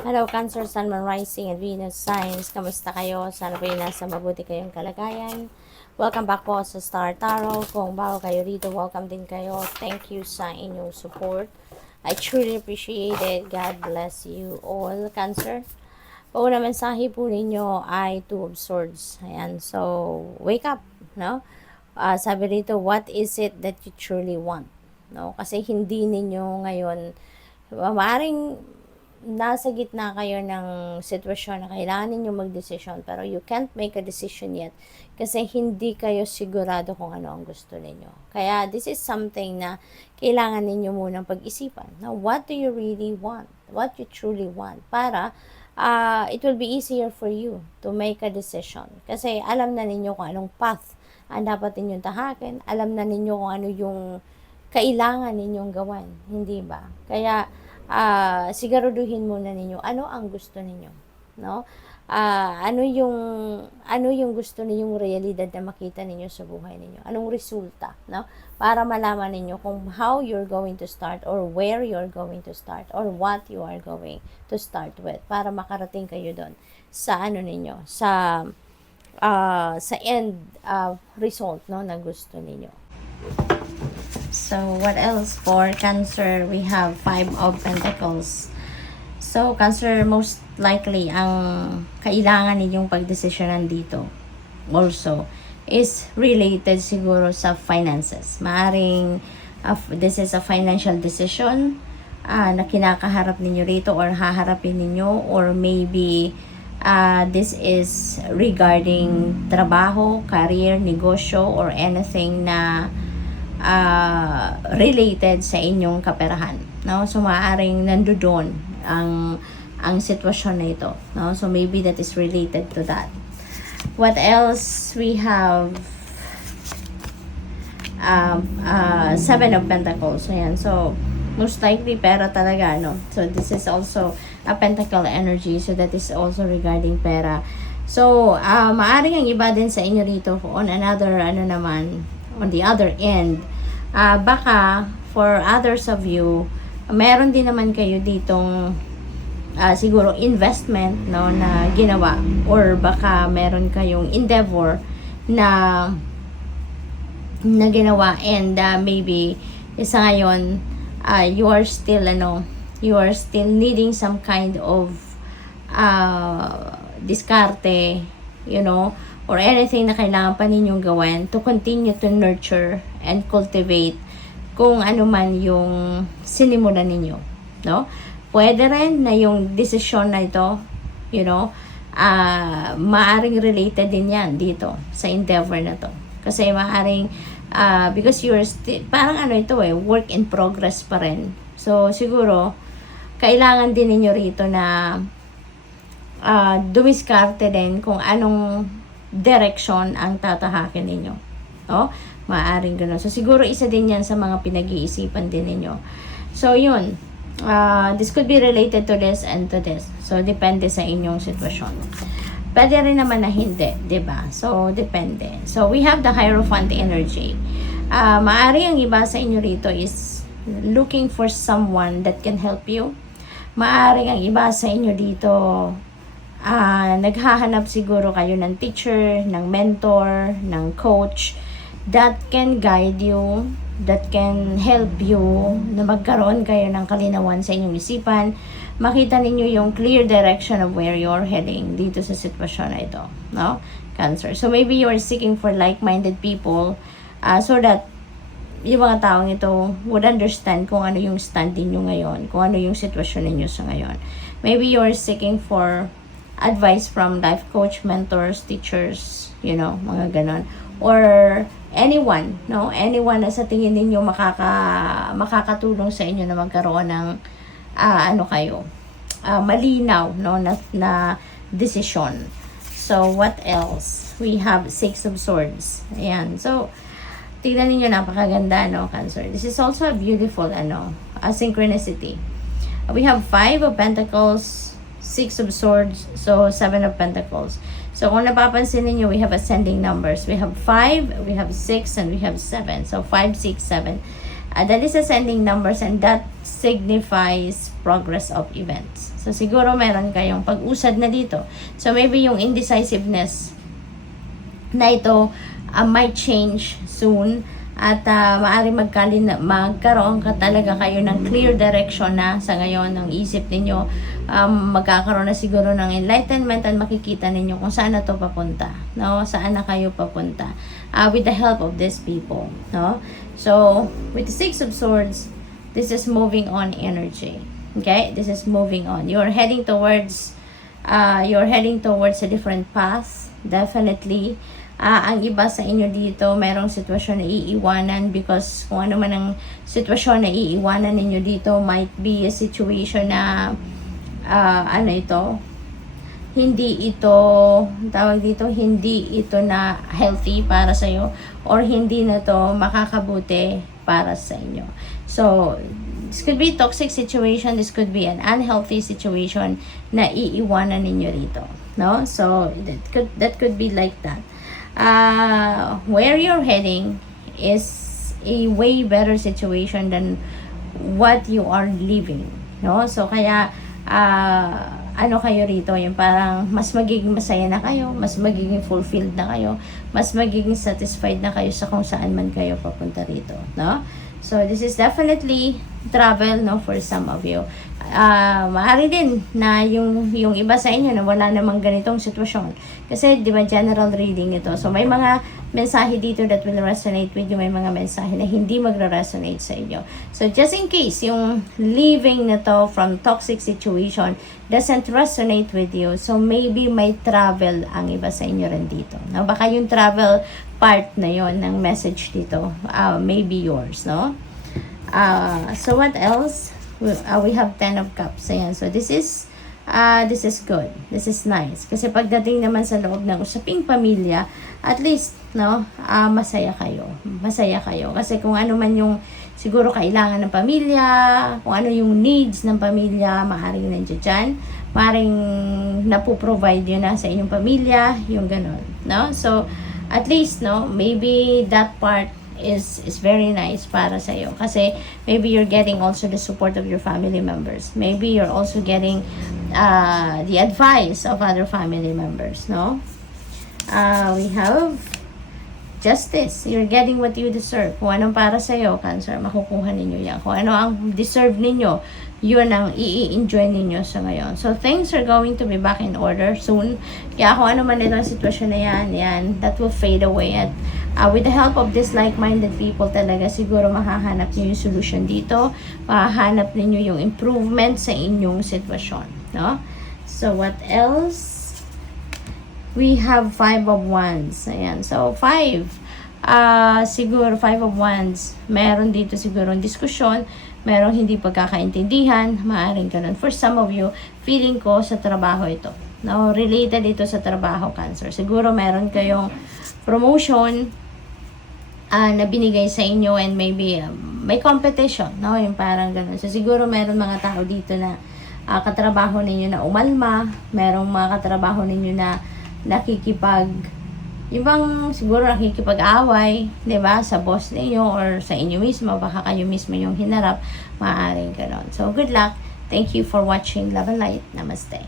Hello, Cancer, Sun, Moon, Rising, and Venus signs. Kamusta kayo? Sana po nasa mabuti kayong kalagayan. Welcome back po sa Star Tarot. Kung bago kayo rito, welcome din kayo. Thank you sa inyong support. I truly appreciate it. God bless you all, Cancer. Pauna mensahe po ninyo ay Two of Swords. Ayan, so wake up, no? Sabi rito, what is it that you truly want? No? Kasi hindi ninyo ngayon, maaaring nasa gitna kayo ng sitwasyon na kailangan ninyo magdesisyon pero you can't make a decision yet kasi hindi kayo sigurado kung ano ang gusto ninyo. Kaya this is something na kailangan ninyo munang pag-isipan. Now, what do you really want? What you truly want? Para it will be easier for you to make a decision. Kasi alam na ninyo kung anong path ang dapat ninyong tahakin. Alam na ninyo kung ano yung kailangan ninyong gawin. Hindi ba? Kaya siguraduhin muna ninyo ano ang gusto ninyo, no? Ano yung gusto ninyong realidad na makita ninyo sa buhay ninyo? Anong resulta, no? Para malaman ninyo kung how you're going to start or where you're going to start or what you are going to start with para makarating kayo doon sa ano ninyo, sa end result, no, na gusto ninyo. So, what else for Cancer? We have Five of Pentacles. So, Cancer, most likely, ang kailangan ninyong pagdesisyonan dito also is related siguro sa finances. Maaring this is a financial decision na kinakaharap ninyo rito or haharapin ninyo, or maybe this is regarding trabaho, career, negosyo, or anything na related sa inyong kaperahan, no? So maaaring nandoon ang sitwasyon na ito, no? So maybe that is related to that. What else? We have Seven of Pentacles. So yan, so most likely pera talaga, no? So this is also a pentacle energy, so that is also regarding pera. So maaaring ang iba din sa inyo rito on another on the other end, baka for others of you, meron din naman kayo ditong siguro investment, no, na ginawa, or baka meron kayong endeavor na ginawa, and maybe isa ngayon you are still needing some kind of diskarte, you know, or anything na kailangan pa ninyong gawin to continue to nurture and cultivate kung ano man yung sinimulan ninyo, no? Pwede rin na yung decision na ito, you know, maaring related din yan dito sa endeavor na to. Kasi maaring, because you're still, parang ano ito work in progress pa rin. So, siguro, kailangan din ninyo rito na dumiskarte din kung anong direction ang tatahakin ninyo. Oh, maaaring gano'n. So, siguro isa din yan sa mga pinag-iisipan din ninyo. So, yun. This could be related to this and to this. So, depende sa inyong sitwasyon. Pwede rin naman na hindi, diba? So, depende. So, we have the Hierophant energy. Maari ang iba sa inyo rito is looking for someone that can help you. Maari ang iba sa inyo dito naghahanap siguro kayo ng teacher, ng mentor, ng coach that can guide you, that can help you na magkaroon kayo ng kalinawan sa inyong isipan, makita ninyo yung clear direction of where you're heading dito sa sitwasyon na ito, no? Cancer. So maybe you are seeking for like-minded people so that yung mga taong ito would understand kung ano yung stand niyo ngayon, kung ano yung sitwasyon ninyo sa ngayon. Maybe you are seeking for advice from life coach, mentors, teachers, you know, mga ganon. Or anyone, no? Anyone na sa tingin ninyo makakatulong sa inyo na magkaroon ng malinaw, no, na decision. So, what else? We have Six of Swords. Ayan. So, tingnan niyo, napakaganda, no, Cancer. This is also a beautiful, a synchronicity. We have Five of Pentacles, Six of Swords, so Seven of Pentacles. So, kung napapansin niyo, we have ascending numbers. We have 5, we have 6, and we have 7. So, 5, 6, 7. That is ascending numbers, and that signifies progress of events. So, siguro meron kayong pag-usad na dito. So, maybe yung indecisiveness na ito might change soon at maaari magkaroon ka talaga kayo ng clear direction na sa ngayon ng isip ninyo. Magkakaroon na siguro ng enlightenment at makikita ninyo kung saan na to papunta, no? Saan na kayo papunta with the help of these people, no? So with the Six of Swords, this is moving on energy. Okay, this is moving on. You're heading towards a different path, definitely. Ang iba sa inyo dito, merong sitwasyon na iiwanan because kung ano man ang sitwasyon na iiwanan ninyo dito might be a situation na hindi ito na healthy para sa iyo or hindi na to makakabuti para sa inyo. So, this could be a toxic situation, this could be an unhealthy situation na iiwanan ninyo rito, no? So, that could be like that. Where you're heading is a way better situation than what you are living, no? So kaya kayo rito, yung parang mas magiging masaya na kayo, mas magiging fulfilled na kayo, mas magiging satisfied na kayo sa kung saan man kayo papunta rito, no? So this is definitely travel, no, for some of you. Maaari din na yung iba sa inyo na wala namang ganitong sitwasyon. Kasi, di ba, general reading ito. So, may mga mensahe dito that will resonate with you. May mga mensahe na hindi magre-resonate sa inyo. So, just in case, yung leaving na to from toxic situation doesn't resonate with you. So, maybe may travel ang iba sa inyo rin dito. No? Baka yung travel part na yon ng message dito, maybe yours, no? So, what else? We have 10 of Cups. Ayan. So, this is good. This is nice. Kasi pagdating naman sa loob ng usaping pamilya, at least, no, masaya kayo. Masaya kayo. Kasi kung ano man yung siguro kailangan ng pamilya, kung ano yung needs ng pamilya, maaaring nandiyan dyan. Maaaring napoprovide yun na sa inyong pamilya, yung ganun. No? So, at least, no, maybe that part is very nice para sa iyo kasi maybe you're getting also the support of your family members, maybe you're also getting the advice of other family members, no? We have Justice. You're getting what you deserve. Kung anong para sa iyo, Cancer, makukuha ninyo yan. Kung ano ang deserve ninyo, yun ang i-enjoy ninyo sa ngayon. So, things are going to be back in order soon. Kaya kung ano man itong sitwasyon na yan, that will fade away. At with the help of this like-minded people talaga, siguro mahahanap niyo yung solution dito. Mahahanap ninyo yung improvement sa inyong sitwasyon. No? So, what else? We have 5 of Wands. Ayan. So, 5. Siguro 5 of Wands. Meron dito siguro diskusyon. Merong hindi pagkakaintindihan. Maaaring ganun. For some of you, feeling ko sa trabaho ito. No? Related ito sa trabaho, Cancer. Siguro meron kayong promotion na binigay sa inyo and maybe may competition. No? Yung parang ganun. So, siguro meron mga tao dito na katrabaho ninyo na umalma. Merong mga katrabaho ninyo na siguro nakikipag-away, 'di ba, sa boss niyo or sa inyo mismo, baka kayo mismo yung hinarap, maaaring ganoon. So, good luck. Thank you for watching Love and Light. Namaste.